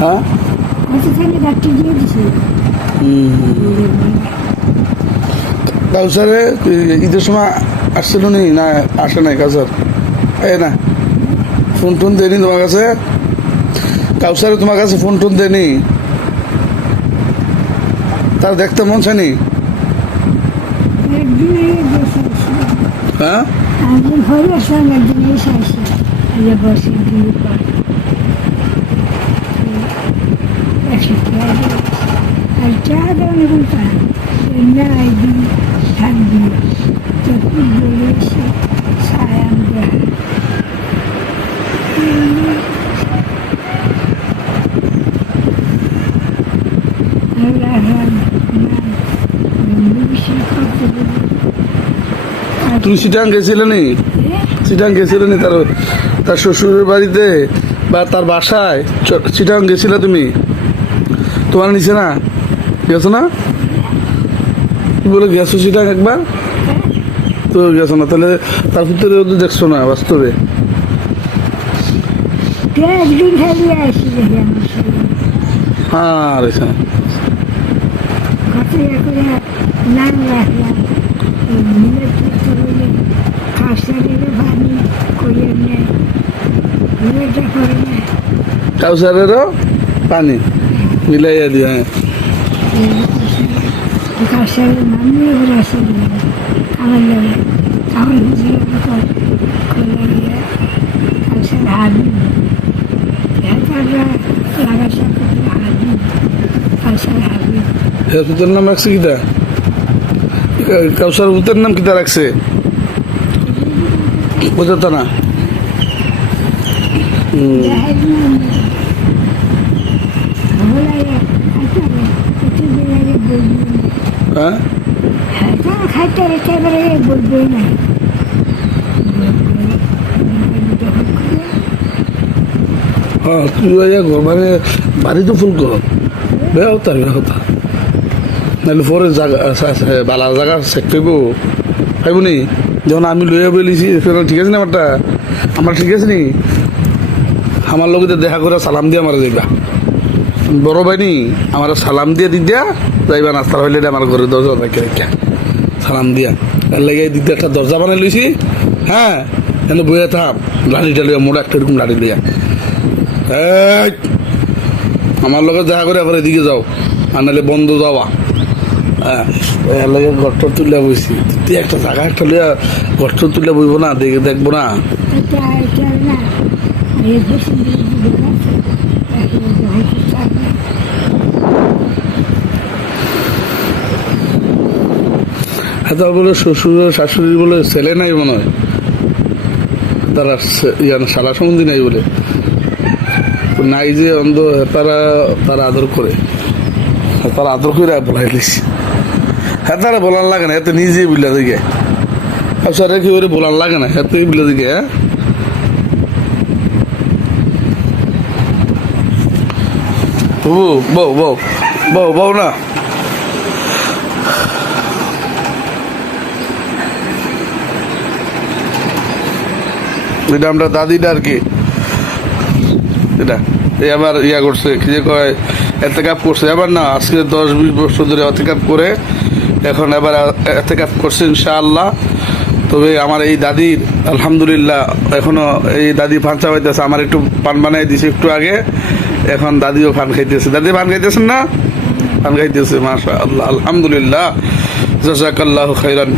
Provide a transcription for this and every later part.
হ্যাঁ কাউসারে ঈদের সময় আসছিল নি না আসে নাই কাউসার এই না ফোন টোন দেয়নি তোমার কাছে কাউসারে তোমার কাছে ফোন টোন দেয়নি তার দেখতে মন চায়নি হ্যাঁ আর চা দেওয়া বলতা না একদিন থাকবি চতুর বলে এসে সায়াম দেয় তুমি চিটাং গেছিলে নি চিটাং গেছিলে নি তার তার শ্বশুরের বাড়িতে বা তার বাসায় চিটাং গেছিলে তুমি তোমার নিচে না গেছো না কি বলে গেছো চিটাং একবার তো গেছো না তাহলে তার ভিতরে তো দেখছো না বাস্তবে একদিন খালি আসি দেখি আমার শরীর হ্যাঁ রেখা কত করে নাম রাখলাম মিলের বলে খাসারের ভানি করিয়ে নেয় মিলেটা করে নেয় কাউসারেরও পানি মিলাইয়া দিয়ে হ্যাঁ খাসারের নামিয়ে বলে আসে আমার লোক আমার হুজুর করে দিয়ে খাসার হাবি লাগাশা করতে হাবি খাসার হাবি ভূতের নাম রাখছে কিতা কাউসার ভূতের নাম কিতা রাখছে বুঝতো না হ্যাঁ খাইতে একেবারে বলবে না হ্যাঁ তুই মানে বাড়ি তো ফুল কর বেয়া হতার বেয়া হতা নাহলে পরে জায়গা বালা জায়গা চেক করব খাইব নি যখন আমি লইয়া বলিছি ঠিক আছে না আমারটা আমার ঠিক আছে নি আমার লোকেদের দেখা করে সালাম দিয়ে আমার যাইবা বড় ভাই নি আমার সালাম দিয়ে দিদিয়া যাইবা নাস্তা হইলে আমার ঘরে দরজা রেখে রেখে সালাম দিয়া এর লাগে দিদি একটা দরজা বানাই লইছি হ্যাঁ যেন বইয়া থাম লাঠিটা লইয়া মোড়া একটা এরকম লাঠি লইয়া আমার লোকের দেখা করে আবার এদিকে যাও আর নাহলে বন্ধ যাওয়া হ্যাঁ এর লাগে ঘরটা তুলে বইছি তুই একটা জায়গা একটা লইয়া ঘরটা তুলে বইব না দেখে দেখবো না তার বলে শ্বশুর শাশুড়ি বলে ছেলে নাই মনে হয় তারা সারা সম্বন্ধী নাই বলে নাই যে অন্ধ তারা তারা আদর করে তারা আদর করে বলাই লিস হ্যাঁ তারা বলার লাগে না এত নিজেই বুঝলা দিকে আপনারা কি করে বলার লাগে না এতই বুঝলা দিকে হ্যাঁ বউ বউ বউ বউ না এটা আমরা দাদিটা আর কি এটা এই আবার ইয়া করছে কি যে কয় এতেকাপ করছে এবার না আজকে 10-20 বছর ধরে এতেকাপ করে এখন এবার এতেকাপ করছে ইনশাআল্লাহ তবে আমার এই দাদির আলহামদুলিল্লাহ এখনো এই দাদি পান চাবাইতেছে আমার একটু পান বানাই দিছে একটু আগে এখন দাদিও পান খাইতেছে দাদি পান খাইতেছেন না পান খাইতেছে মাশাআল্লাহ আলহামদুলিল্লাহ জাযাকাল্লাহু খাইরান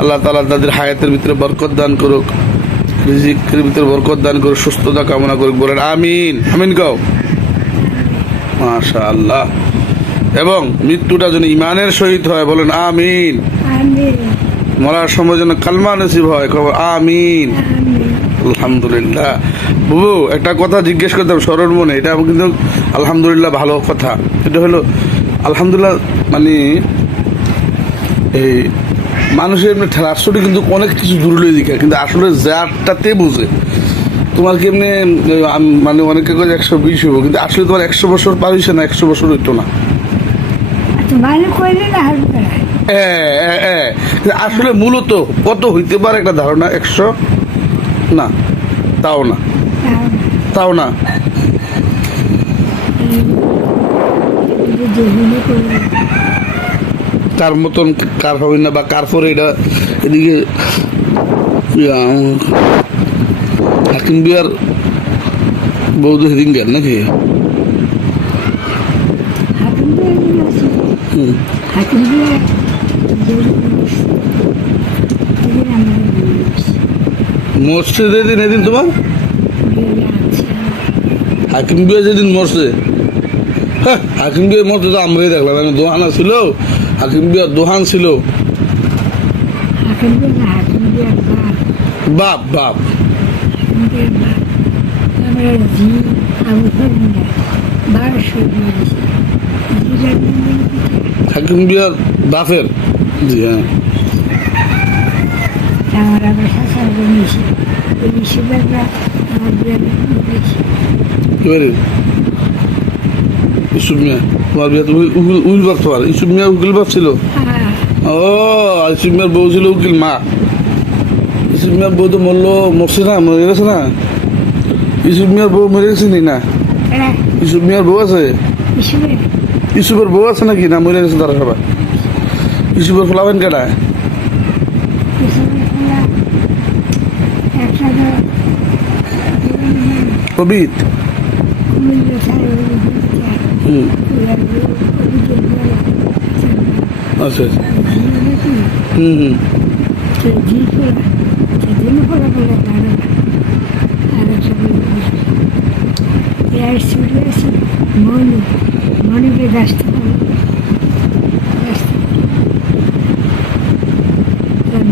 আল্লাহ তাআলা দাদির হায়াতের ভিতরে বরকত দান করুক রিজিকের ভিতরে বরকত দান করুক সুস্থতা কামনা করুক বলেন আমিন আমিন গাও মাশাআল্লাহ এবং মৃত্যুটা যেন ইমানের সহিত হয় বলেন আমিন মরার সময় যেন কালমা নসিব হয় আমিন আলহামদুলিল্লাহ বুবু একটা কথা জিজ্ঞেস করতাম স্মরণ মনে এটা কিন্তু আলহামদুলিল্লাহ ভালো কথা এটা হলো আলহামদুলিল্লাহ মানে এই মানুষের এমনি ঠেলাশটি কিন্তু অনেক কিছু দূরে দিকে কিন্তু আসলে যারটাতে বুঝে তোমার কি এমনি মানে অনেকে করে 120 হবো কিন্তু আসলে তোমার 100 বছর পার হয়েছে না 100 বছর হইতো না আসলে মূলত কত হইতে পারে একটা ধারণা 100 না তাও না তাও না যেগুলো করবে কার মতন কার হবে না বা কার পরে এটা এদিকে হাকিম বিয়ার বৌদ্ধ সেদিন গেল নাকি হাকিম আছে হুম। হাকিম মরছে যেদিন এদিন তোমার হাকিম বিয়া যেদিন মরছে, হ্যাঁ হাকিম বিয়া মরছে তো আমরাই দেখলাম, মানে দোহান ছিল, হাকিম বিয়ার দোহান ছিল। হাকিম বাপ বাপ আমরা জি আবু ফরিদা 1200 দিয়েছি হাকিম বিয়ার বাপের, জি হ্যাঁ। আমার আবার শাসার বনিয়েছি ওই হিসেবেরা আমার বিয়ে দিয়েছি এবারে ইসুফ মিয়া তোমার বিয়া তুমি উকিল বাপ, তোমার ইসুফ মিয়া উকিল বাপ ছিল। ও ইসুফ মিয়ার বউ ছিল উকিল মা। ইসুফ মিয়ার বউ তো মরছে না, মরে গেছে না। ইসুফ মিয়ার বউ মরে গেছে নি না? ইসুফ মিয়ার বউ আছে? ইসুফের বউ আছে নাকি না মরে গেছে তারা সবাই? ইসুফের ফলাবেন কেটায়? কবিত হুম আচ্ছা আচ্ছা হুম হুম মনিকে গাছ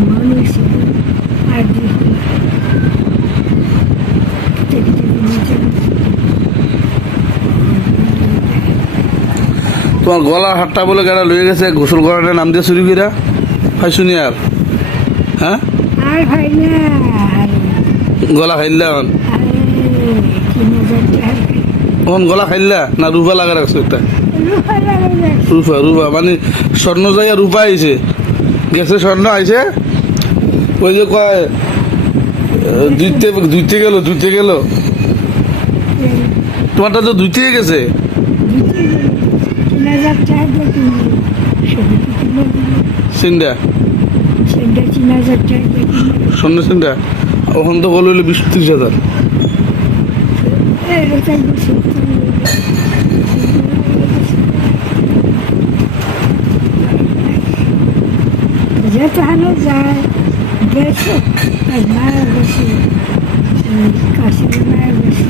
মনি ছিল আর তোমার গলার হাটটা বলে গাড়া লয়ে গেছে, গোসল করাটা নাম দিয়ে চুরি কইরা খাইছুনি আর? হ্যাঁ আর ভাই না গলা খাইলা এখন? 3000 টাকা এখন গলা খাইলা না রূপা লাগা রাখছো একটা? রূপা লাগাইলে রূপা রূপা মানে স্বর্ণ জায়গা রূপা আইছে, গেছে স্বর্ণ আইছে। ওই যে কয় ধুইতে গেল তোমারটা তো ধুইতে গেছে। 3000 টাকা দিয়ে কিনবো সিন্ডা সেটা 3000 টাকা দিয়ে কিনবো স্বর্ণ সিন্ডা ওখান তো বলে হলো 20-30 হাজার। যেতে হানো যায় গেছে আর মারা গেছে কাছে মারা গেছে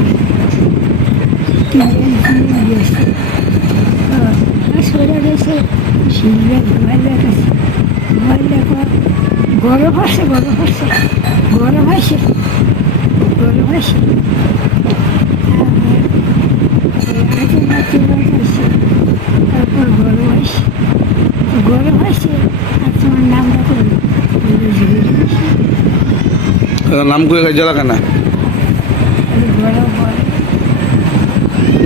গেছে সরে গেছে শিবরা মোবাইল গেছে মোবাইল দেখো গরম আসে আগে মাটি বাজাইছে তারপর গরম আসে আর তোমার নামটা করলো নাম করে খাইছে লাগে না, গরম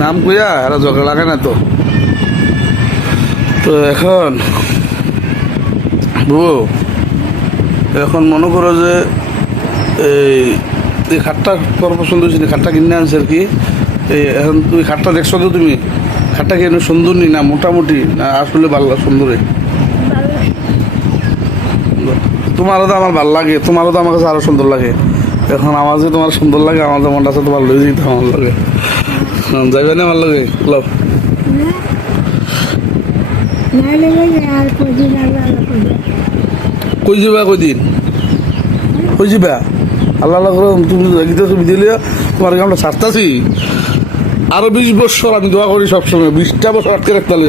নাম কইয়া এরা ঝগড়া লাগে না তো। তো এখন এখন মনে করো যে এই খাটটা তোর পছন্দ হয়েছে, খাটটা কিনে আনছে আর কি। এই এখন তুই খাটটা দেখছো তো, তুমি খাটটা কি সুন্দর নি না মোটামুটি না আসলে ভালো সুন্দরই? তোমারও তো আমার ভালো লাগে, তোমারও তো আমার কাছে আরো সুন্দর লাগে। এখন আমার যে তোমার সুন্দর লাগে, আমার তো মনটা আছে তোমার লয়ে যেতে আমার লাগে। যাইবে না আমার লাগে লব আর কদিন কই যাবা কদিন কই যাবা আল্লাহ আল্লাহ করে তুমি গীতা ছবি দিলে তোমার আমরা ছাড়তাছি। আরো 20 বছর আমি দোয়া করি সবসময়, 20টা বছর আটকে রাখতে হবে।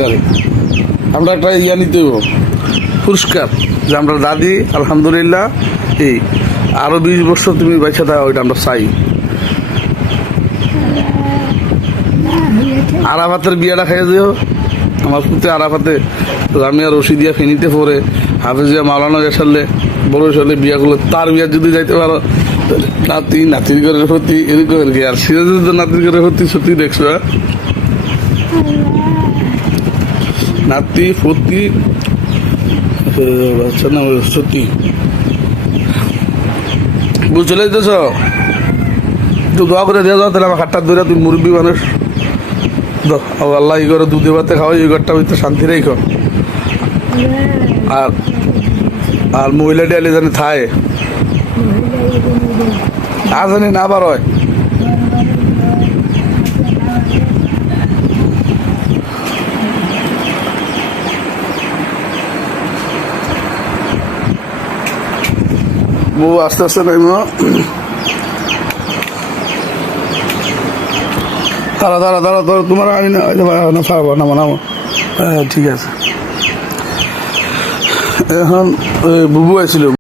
আমরা একটা ইয়া নিতে হইব পুরস্কার যে আমরা দাদি আলহামদুলিল্লাহ এই আরো 20 বছর তুমি বেঁচে থাকা, ওইটা আমরা চাই। আরাফাতের বিয়াটা খাইয়ে দিও আমার পুতে। আরাফাতে রামিয়া রশিদিয়া ফেনিতে পরে হাফিজিয়া মাওলানা এসারলে বড় সালে বিয়া করলে তার বিয়া যদি যাইতে পারো, নাতির ঘরের প্রতি এরকম আর কি। আর সিরাজের তো নাতির ঘরের প্রতি সত্যি দেখছো, নাতি ফতি বাচ্চা না সত্যি বুঝতে চলে যেতেছ। তো দোয়া করে দেওয়া যাও তাহলে আমার খাটটা ধরে, তুমি মুরব্বী মানুষ আল্লাহ ই করে দুধে ভাতে খাওয়া এই ঘরটা হইতে শান্তি রেখো আর আর মহিলাটি আলি জানি থায় আর জানি না বার হয় বউ আস্তে আস্তে নাই দাঁড়া দাঁড়া দাঁড়া ধরো তোমার আমি না পারবো নামো নামো হ্যাঁ ঠিক আছে এখন বুবু আসছিল